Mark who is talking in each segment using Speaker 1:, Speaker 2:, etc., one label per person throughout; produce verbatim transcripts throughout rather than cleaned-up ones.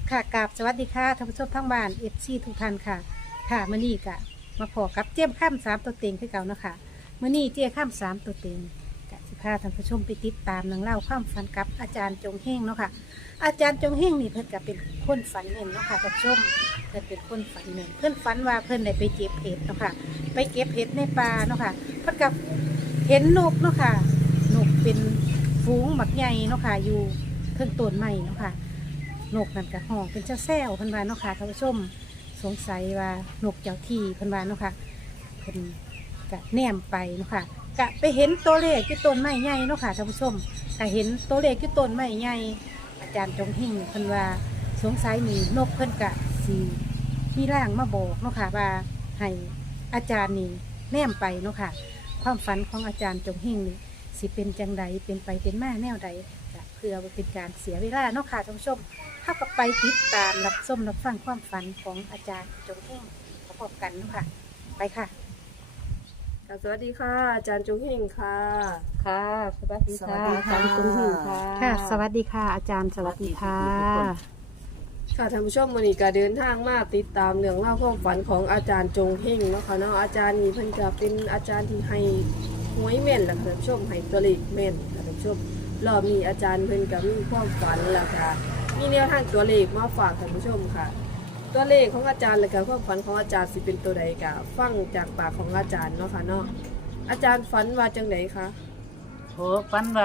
Speaker 1: ค่ะกราบสวัสดีค่ะท่านผู้ชมทั้งบ้านเอฟซีทุกท่านค่ะค่ะมื่อนี้กะมาพอกับเจี๊ยบข้ามสามตัวเต็งคือเก่าเนาะค่ะมื่อนี้เจี๊ยบข้ามสามตัวเต็งกะสิพาท่านผู้ชมไปติดตามนังเล่าความฝันกับอาจารย์จงเฮงเนาะค่ะอาจารย์จงเฮงนี่เพิ่นก็เป็นคนฝันเห็นเนาะค่ะท่านผู้ชมเพิ่นเป็นคนฝันเห็นเพิ่นฝันว่าเพิ่นได้ไปเก็บเห็ดเนาะค่ะไปเก็บเห็ดในป่าเนาะค่ะเพิ่นกับเห็นนกเนาะค่ะนกเป็นฝูงบักใหญ่เนาะค่ะอยู่เพิ่งต้นไม้เนาะค่ะ นกนั่นกะห้องเป็นเจ้าแซวเพันวานเนาะค่ะท่านผู้ชมสงสัยว่านกเจ้าที่เพันวานเนาะค่ะเพิ่นกะแนมไปเนาะค่ะกะไปเห็นตัวเลขที่ต้นไม้ใหญ่เนาะค่ะท่านผู้ชมกะเห็นตัวเลขที่ต้นไม้ใหญ่อาจารย์จงหิ่งเพิ่นว่าสงสัยมีนกเพิ่นกะสีมีร่างมาบอกเนาะค่ะว่าให้อาจารย์นี่แนมไปเนาะค่ะความฝันของอาจารย์จงหิ่งนี่สิเป็นจังใดเป็นไปเป็นมาแนวใดเพื่อเป็นการเสียเวลาเนาะค่ะท่านผู้ชมเท่ากับไปติดตามรับชมรับฟังความฝันของอาจารย์จงเฮงพร้อมกันเนาะค่ะไปค่ะ
Speaker 2: สวัสดีค่ะอาจารย์จุงเฮงค่ะ
Speaker 1: ค่ะสวัสดีค่ะ
Speaker 2: สวัสดี
Speaker 1: อา
Speaker 2: ค่ะ
Speaker 1: จารย์จงเฮงค่ะค่ะ สวัสดีค่ะ อาจารย์สวัสดีค่ะ
Speaker 2: ค่ะท่านผู้ชมวันนี้ก็เดินทางมาติดตามเรื่องเล่าความฝันของอาจารย์จงเฮงเนาะค่ะเนาะอาจารย์นี่เพิ่นก็เป็นอาจารย์ที่ให้หวยแม่นแหละค่ะท่านผู้ชมให้ตัวเลขแม่นค่ะท่านผู้ชมรอบนี้อาจารย์เพิ่นก็มีความฝันแล้วค่ะมีแนวทางตัวเลขมาฝากท่านผู้ชมค่ะ ตัวเลขของอาจารย์และก็ความฝันของอาจารย์สิเป็นตัวใดกะฟังจากปากของอาจารย์เนาะค่ะเนาะอาจารย์ฝันว่าจังไดคะ
Speaker 3: โหฝันว่า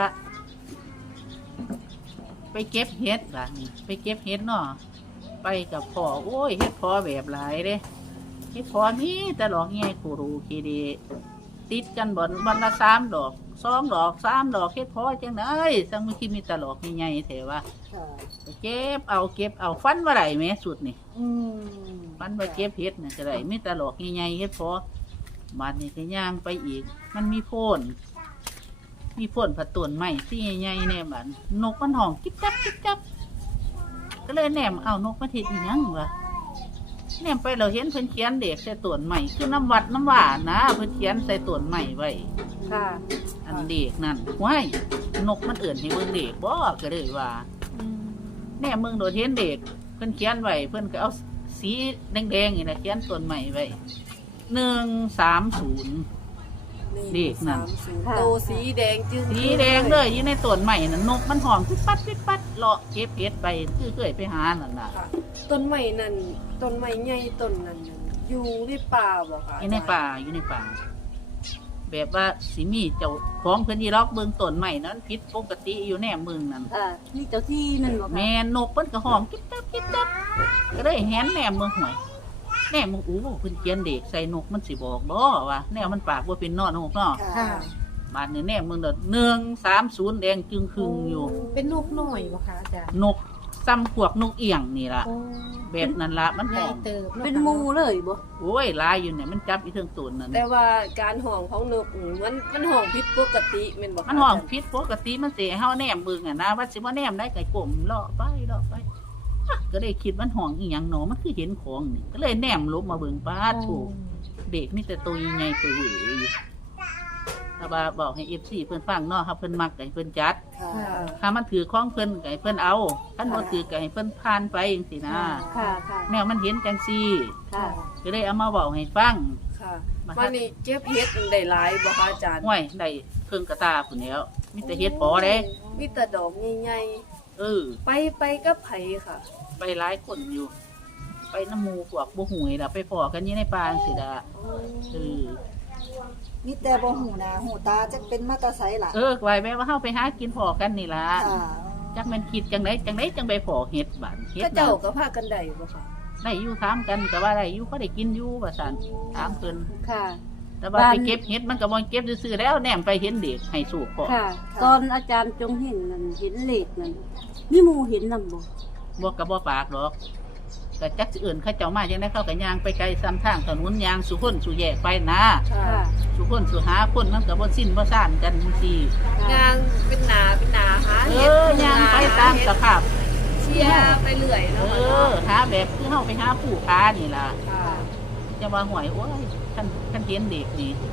Speaker 3: ไปเก็บเห็ดล่ะนี่ไปเก็บเห็ดเนาะไปกับพ่อโอ้ยเห็ดพ่อแบบหลายเด้เห็ดพ่อมีแต่ดอกใหญ่กูรูคีดีติดกันบนวันละสามดอกสองดอกสามดอกเห็ดพ่อจังไดสังมีคิดมีแตดอกใหญ่ๆเถอะว่าไปเก็บเอาเก็บเอาฟันว่าไรแม่สุดนี่ฟันว่าเก็บเห็ดเนี่ยจะไรมีแตดอกใหญ่ๆเห็ดพ่อบ้านนี้ก็ย่างไปอีกมันมีโพนมีพ่นผัดต้นไม้ที่ใหญ่ๆเนี่ยบ้านนกมันห้องจิ๊บจับจิ๊บจับก็เลยแนมเอานกมาทิดอีหยังวะแนมไปเราเห็นเพิ่นเขียนเด็กใส่ต้นไม้คือน้ำวัดน้ำหวานนะเพิ่นเขียนใส่ต้นไม้ไว้
Speaker 1: ค่ะ
Speaker 3: อันเด็กนั่นว้ายนกมันเอื่นให้เบิ่งเด็กบ่ก็เลยว่าแนมมึงโดดเห็นเด็กเพิ่นเขียนไว้เพิ่นก็เอาสีแดงๆนี่นะเขียนต้นไม้ไว้หนึ่งสามศูนย์ เลขนั่น
Speaker 2: โตสีแดงจึง
Speaker 3: สีแดงเลยอยู่ในต้นใหม่น่ะนกมันหอมพิดปัดพิดปัดเลาะเก็บเก็ดไปคือเคยไปหานั่นน่ะ
Speaker 2: ค่ะต้นไม้นั่นต้นไม้ใหญ่ต้นนั้นน่ะอยู่ในป่าบ่คะ
Speaker 3: อยู่ในป่าอยู่ในป่า แบบว่าสิมีเจ้าของเพิ่นยีล็อกเบิ่งต้นใหม่นั้นผิดปกติอยู่แน่เมืองนั่น
Speaker 1: ค่ะนี่เจ้าที่นั่นบอก
Speaker 3: แม่นกเพิ่นก็หอมกิ๊บจับกิ๊บจับก็เลยแหนแหนมเมืองหวยแหนมมึงอู้เพิ่นเขียนเด็กใส่นกมันสิบอกบ่ว่าแนวมันปากบ่เป็นนอนกเนาะ
Speaker 1: ค่ะ
Speaker 3: บาดนี้แหนมเมืองเด้อหนึ่งสามศูนย์แดงจึงครึ่งอยู่
Speaker 1: เป็นนกน้อยบ่คะอาจารย์
Speaker 3: นกซ้ำพวกนกเอียงนี่ล่ะ
Speaker 1: โอ้
Speaker 3: แบบนั้นละมัน
Speaker 1: ให
Speaker 3: ห
Speaker 1: ญ่
Speaker 3: อม
Speaker 1: เติบาะ
Speaker 2: เป็นหมูเลยบ่
Speaker 3: โอ้ยลายอยู่เนี่ยมันจับอีเทิงตูนนั่น
Speaker 2: แต่ว่าการห่องของนกนี่มันมันห่องผิดปกติแม่นบ่คะ
Speaker 3: มันห้องพิษปกติมันเสียเฮาแนมเบิ่งอ่ะนะว่าสิว่าแนมได้ไก่กลมเลาะไปเลาะไปอ่ะก็เลยคิดมันห้องอีหยังหนอมันคือเห็นของนี่ก็เลยแนมลบมาเบิ่งป้าดถูกเด็กมีแต่ตัวใหญ่ๆตัวหวืออยู่ถ้าว่าบอกให้ เอฟ ซี เพิ่นฟังเนาะครับเพิ่นมักก็ให้เพิ่นจัด
Speaker 2: ค่ะ
Speaker 3: ถ้ามันถือของเพิ่นก็ให้เพิ่นเอาคันบ่ถือก็ให้เพิ่นผ่านไปจังซี่นะ
Speaker 1: ค่ะค่ะ
Speaker 3: แนวมันเห็นจังซี่
Speaker 1: ค่ะ
Speaker 3: ก็เลยเอามาเว้าให้ฟัง
Speaker 2: ค่ะวันนี้เก็บเฮ็ดมันได้หลายบ่คะอาจารย์
Speaker 3: ห้วยได้เครื่องกระตาพุ่นแล้วมีแต่เฮ็ดพอเด้
Speaker 2: มีแต่ดอกใหญ่
Speaker 3: เออ
Speaker 2: ๆไปไปกับไผค่ะ
Speaker 3: ไปหลายคนอยู่ ไปน้ำหมูพวกบ่หวยล่ะไปพอกันอยู่ในป่าจังซี่ล่ะเออ
Speaker 4: มีแต่บ่หูหน้าหูตาจักเป็นมาแตาไสล่ะ
Speaker 3: เออไว้แม่ว่าเฮาไปหากินพอกันนี่ล่ะ
Speaker 4: ค่ะ
Speaker 3: จักแม่นคิดจังไดจังไดจังไปพอเฮ็ดบาดเฮ็ด
Speaker 2: ก็
Speaker 3: น่ะ
Speaker 2: เจ้าก็พากันได้บ่คะ
Speaker 3: ได้อยู่ถามกันก็ว่าได้อยู่เขาได้กินอยู่ว่าซั่นถามเพิ่น
Speaker 1: ค่ะ
Speaker 3: แต่ว่า
Speaker 1: บ้าน
Speaker 3: ไปเก็บเฮ็ดมันก็บ่เก็บซื่อๆแล้วแนมไปเห็นเด็กให้สูบพอ
Speaker 1: ค่ะ ตอนอาจารย์จงเห็นนั่นเห็นเลขนั่นมีหมูเห็นนำบ่
Speaker 3: บ่ก็บ่ปากดอกก็จักสิเอื่นเขาเจ้ามาจังได๋เขาก็ย่างไปไกลซ้ำทางถนนย่างสู่คนสู่แยกไปนะ
Speaker 2: ค่ะ
Speaker 3: สู่คนสู่หาคนมันก็บ่สิ้นบ่ซ่านกันจังซี่
Speaker 2: งานเป็นหนาเป็นหนาหา
Speaker 3: เอ
Speaker 2: เฮ็ด
Speaker 3: อย่างไปตามสภาพ
Speaker 2: เชียร์ไปเรื่อย
Speaker 3: เอ
Speaker 2: เนาะ
Speaker 3: อหาแบบคือเฮาไปหาผู้ค้านี่ล่ะ
Speaker 2: ค่ะ
Speaker 3: จะว่าหวยโอ้ยคันคันเห็นเด็กนี่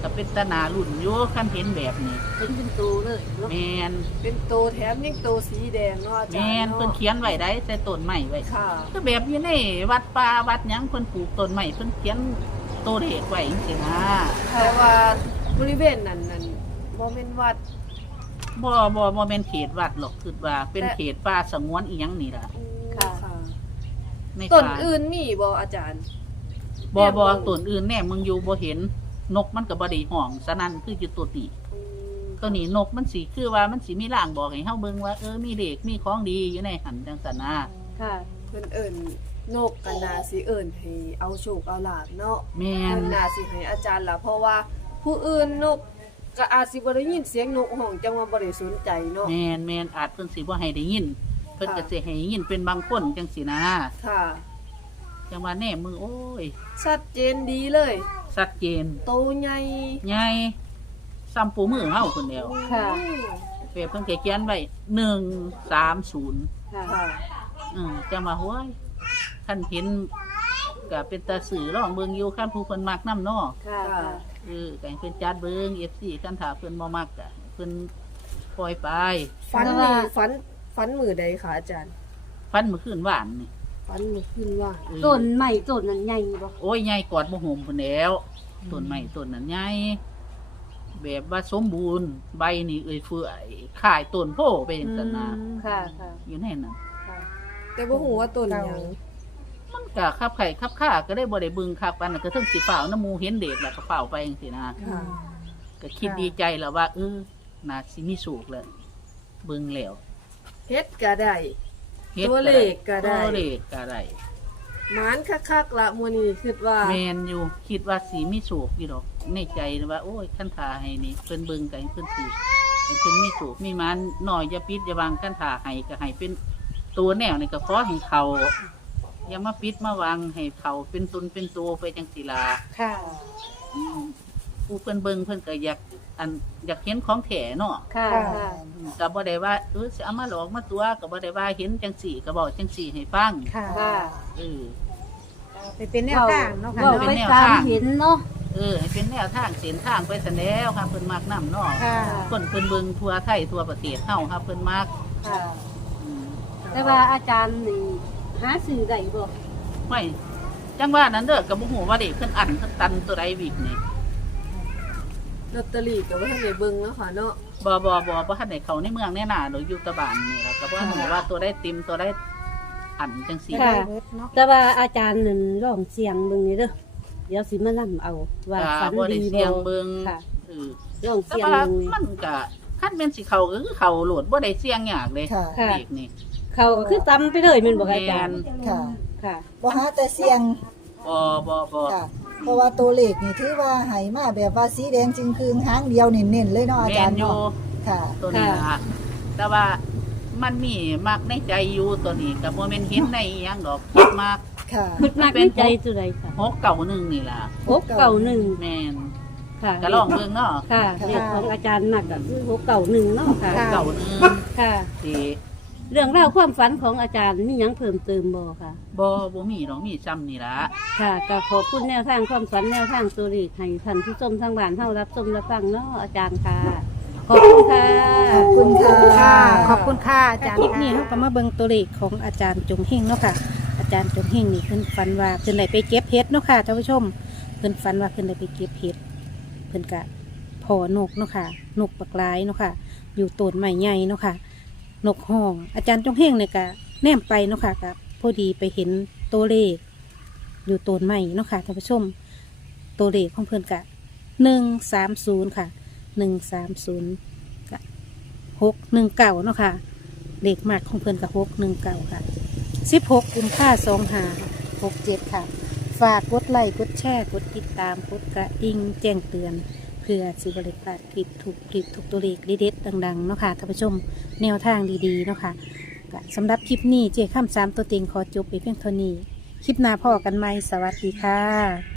Speaker 3: ก็เป็นตาหนารุ่นอยู่คันเห็นแบบนี้
Speaker 5: เป็นเป็นตัวเลยเนาะ
Speaker 3: แม่น
Speaker 2: เป็นโตแถมยังโตสีแดงเนาะอาจาร
Speaker 3: แม่น
Speaker 2: ย์
Speaker 3: เพิ่น
Speaker 2: เนาะ
Speaker 3: เขียนไว้ได้ใส่ต้นไม้ไว้
Speaker 2: ค่ะ
Speaker 3: ก็แบบอยู่ในวัดป่าวัดหยังเพิ่นปลูกต้นไม้เพิ่นเขียนตัวเลขไว้จังซี่นะ
Speaker 2: แต่ว่าบริเวณนั้นนั้นบ่แม่นวัด
Speaker 3: บ่บ่บ่แม่นเขตวัดหรอกคือว่าเป็นเขตป่าสงวนอีหยังนี่ล่ะ
Speaker 2: ค่ะ
Speaker 3: ใน
Speaker 2: ต้น
Speaker 3: ป่า
Speaker 2: อื่นมีบ่อาจารย์
Speaker 3: บ่บ่ต้นอื่นแน่มึงอยู่บ่เห็นนกมันก็บ่ได้ห้องสนั่นคืออยู่ตัวนี้ตัวนี้นกมันสิคือว่ามันสิมีร่างบอกให้เฮาเบิ่งว่าเออมีเลขมีของดีอยู่ในหันจังซั่นนะ
Speaker 5: ค่ะ
Speaker 2: เพิ่นเอิ้นนกกันนาสิเอิ้นให้เอาโชคเอาลาภเนาะ
Speaker 3: แม่น
Speaker 2: เพิ่นน่าสิให้อาจารย์ล่ะเพราะว่าผู้อื่นนกก็อาจสิบ่ได้ยินเสียงนกห้องจังว่าบ่ได้สนใจเนาะ
Speaker 3: แม่นแม่นอาจเพิ่นสิบ่ให้ได้ยิน เพิ่นก็สิให้ยินเป็นบางคนจังซี่นะ
Speaker 2: ค่ะ
Speaker 3: จังว่าแน่มือโอ้ย
Speaker 2: ชัดเจนดีเลย
Speaker 3: ชัดเจน
Speaker 2: โตใหญ่
Speaker 3: ใหญ่ซ้ำปูมือเฮาคนเดียว
Speaker 5: ค่ะ
Speaker 3: เปรียบเพิ่นก็เขียนไว้หนึ่งสามศูนย์
Speaker 5: ค่ะ
Speaker 2: ค่ะ
Speaker 3: อือจังว่าโอ้ยท่านเห็นก็เป็นตาสื่อลองเบิ่งอยู่คันผู้เพิ่นมักนำเนาะ
Speaker 5: ค่ะ
Speaker 3: เออก็ให้เพิ่นจัดเบิ่ง เอฟ ซี คันถ้าเพิ่นบ่มักก็เพิ่นปล่อยไป
Speaker 2: ฝันนี่ฝันฝันมือใดคะอาจารย์
Speaker 3: ฟันมื้อคืนหวานนี่
Speaker 2: ฝันมือขึ้นว่า
Speaker 3: เออ
Speaker 5: ต้นใหม่ต้นนั้นใหญ่บ่
Speaker 3: โอ้ยใหญ่กอดบ่โหมพุ่นแล้วต้นไม้ต้นนั้นใหญ่แบบว่าสมบูรณ์ใบนี่เอ้ยเฟื่อยคล้ายต้นโพไปจังซั่นนะ
Speaker 5: ค่ะค่ะ
Speaker 3: อยู่ในนั้น
Speaker 5: ค่ะ
Speaker 2: แต่บ่ฮู้ว่าต้นหยัง
Speaker 3: มันก็ขับไข่ขับข้าก็ได้บ่ได้เบึงคักปานนั้นก็ถึงสิเฝ้าน้ำหมูเห็นเด็กแล้วก็เฝ้าไปจังซี่นะ
Speaker 2: ค่ะ
Speaker 3: ก็คิดดีใจแล้วว่าเออน่าสิมีสุขแล้วเบิ่งแล้ว
Speaker 2: เฮ็ดก็ได้
Speaker 3: ฮ็ด
Speaker 2: ตัวเลขก็ได้
Speaker 3: ตัวเลขก็ได้
Speaker 2: หมานคักๆละมื้อนี้คิดว่า
Speaker 3: แม่นอยู่คิดว่าสิมีสุขอยู่ดอกในใจนะว่าโอ้ยคันทาให้นี่เพิ่นเบิ่งก็ให้เพิ่นสิให้เพิ่นมีสุขมีมันน้อยอย่าปิดอย่าวางคันทาให้ก็ให้เป็นตัวแนวนี่ก็ขอให้เขาอย่ามาปิดมาวางให้เขาเป็นตนเป็นตัวไปจังซี่ล่ะ
Speaker 1: ค่ะ
Speaker 3: อืมผู้เพิ่นเบิ่งเพิ่นก็อยากอันอยากเห็นของแท้เนาะ
Speaker 5: ค่ะค่ะ
Speaker 3: ก็บ่ได้ว่าเออสิเอามาหลอกมาตัวก็บ่ได้ว่าเห็นจังสี่ก็บอกจังสี่ให้ฟัง
Speaker 1: ค่ะ
Speaker 5: ค่ะ
Speaker 3: เออ
Speaker 1: ไปเป็นแนวทางเนาะค่ะ
Speaker 5: เรา
Speaker 1: เนาะ
Speaker 5: ไปตามเห็นเนาะ
Speaker 3: เออให้เป็นแนวทางเส้นทางไปซั่นแล้วค่ะเพิ่นมักนำเนาะ
Speaker 1: ค่ะ
Speaker 3: คนเพิ่นเบิ่งทั่วไทยทั่วประเทศเฮาค่ะเพิ่นมัก
Speaker 5: ค่ะ
Speaker 3: อืม
Speaker 5: แต่ว่าอาจารย์นี่หาสื่อได้บ่
Speaker 3: ไม่จังว่านั้นเด้อก็บ่ฮู้ว่าเด็กเพิ่นอันเพิ่นตันตัวใดวิกนี่
Speaker 2: ลอตเตอรี่ก็บ่ทันได้เบิ่งเนาะค่ะเนาะ
Speaker 3: บ่บ่บ่บ่ทันได้เข้าในเมืองแน่น่ะดอกอยู่แตะบ้านนี่ล่ะก็บ่ฮู้ว่าตัวใดเต็มตัวใดอันจังซี่
Speaker 5: ค่ะ
Speaker 1: เบิดเนาะ
Speaker 5: แต่ว่าอาจารย์นั่นร้องเสียงเบิ่งนี่เด้อเดี๋ยวสิมานํเอาว่า
Speaker 3: ก็
Speaker 5: ฝัน
Speaker 3: บ่ได้
Speaker 5: ดี
Speaker 3: เสียง
Speaker 5: บ่
Speaker 3: เบิ่ง
Speaker 5: ค่ะ
Speaker 3: เออ
Speaker 5: ร้อง
Speaker 3: แต่
Speaker 5: เสียง
Speaker 3: ว่า
Speaker 5: เบิ่งนี่
Speaker 3: มันก็คันแม่นสิเข้าก็คือเข้าโหลดบ่ได้เสี่ยงยากเลย
Speaker 4: ค่ะ
Speaker 5: ค่ะ
Speaker 3: เด็กนี่
Speaker 5: เขาก็คือตำไปเลยแม่นบ่คะอาจารย์
Speaker 4: ค่ะ
Speaker 5: ค่ะ
Speaker 4: บ่หาแต่เสียง
Speaker 3: บ่บ่บ่
Speaker 4: ค่ะ เพราะว่าตัวเลขนี่ถือว่าไหมาแบบว่าสีแดงจึงคืนหางเดียวเน้นๆเลยเนาะอา
Speaker 3: แม่
Speaker 4: จาร
Speaker 3: น
Speaker 4: ย์
Speaker 3: อยู่
Speaker 4: เนาะค่ะ
Speaker 3: ตัวนี้ล่ะแต่ว่ามันมีมักในใจอยู่ตัวนี้ก็บ่แม่นเห็นในอิหยังดอกคิดมาก
Speaker 4: ค่ะ
Speaker 5: คิดมากในใจจุดใดค่ะ
Speaker 3: หกเก่าหนึ่งนี่ล่ะ
Speaker 5: หกเก่าหนึ่ง
Speaker 3: แม่น
Speaker 5: ค่ะ
Speaker 3: ก็ลองเบิ่งเนาะ
Speaker 5: ค่ะเรื่องของอาจารย์มากก็คือหกเก่าหนึ่งเนาะค่ะ
Speaker 1: ค่ะ
Speaker 3: เก่าหนึ่ง
Speaker 5: ค่ะ
Speaker 3: ที่
Speaker 5: เรื่องราวความฝันของอาจารย์มีหยังเพิ่มเติมบ่ค่ะ
Speaker 3: บ่บ่มีดอกมีซ้ำนี่ล่ะ
Speaker 5: ค่ะก็ขอบคุณแนวทางความฝันแนวทางตัวเลขให้ท่านผู้ชมทางบ้านเฮารับชมรับฟังเนาะอาจารย์ค่ะ ขอบคุณค่ะ
Speaker 4: ขอบคุณค่ะ
Speaker 1: ค่ะ ขอบคุณค่ะอาจารย์คลิปนี้เราก็มาเบิ่งตัวเลขของอาจารย์จงเฮงเนาะค่ะ อาจารย์จงเฮงนี่เพิ่นฝันว่าเพิ่นได้ไปเก็บเห็ดเนาะค่ะท่านผู้ชม เพิ่นฝันว่าเพิ่นได้ไปเก็บเห็ด เพิ่นกะพอนกเนาะค่ะ นกปักลายเนาะค่ะ อยู่ต้นไม้ใหญ่เนาะค่ะ นกห้อง อาจารย์จงเฮงเนี่ยกะแนมไปเนาะค่ะกะพอดีไปเห็นตัวเลข อยู่ต้นไม้เนาะค่ะท่านผู้ชม ตัวเลขของเพิ่นกะหนึ่งสามศูนย์ค่ะหนึ่งสามศูนย์กะหกหนึ่งเก่าเนาะค่ะเลขมากของเพิ่นกะหกหนึ่งเก่าค่ะสิบหกกุมภาสองหาหกเจ็ดค่ะ ฝากกดไลค์กดแชร์กดติดตามกดกระดิ่งแจ้งเตือน เพื่อสิบริพลาดคลิปถูกคลิปถูกตัวเลขเด็ดๆดังๆเนาะค่ะท่านผู้ชมแนวทางดีๆเนาะค่ะก็สำหรับคลิปนี้เจ้าข้ามสามตัวเต็งขอจบไปเพียงเท่านี้ คลิปหน้าพ่อกันไหมสวัสดีค่ะ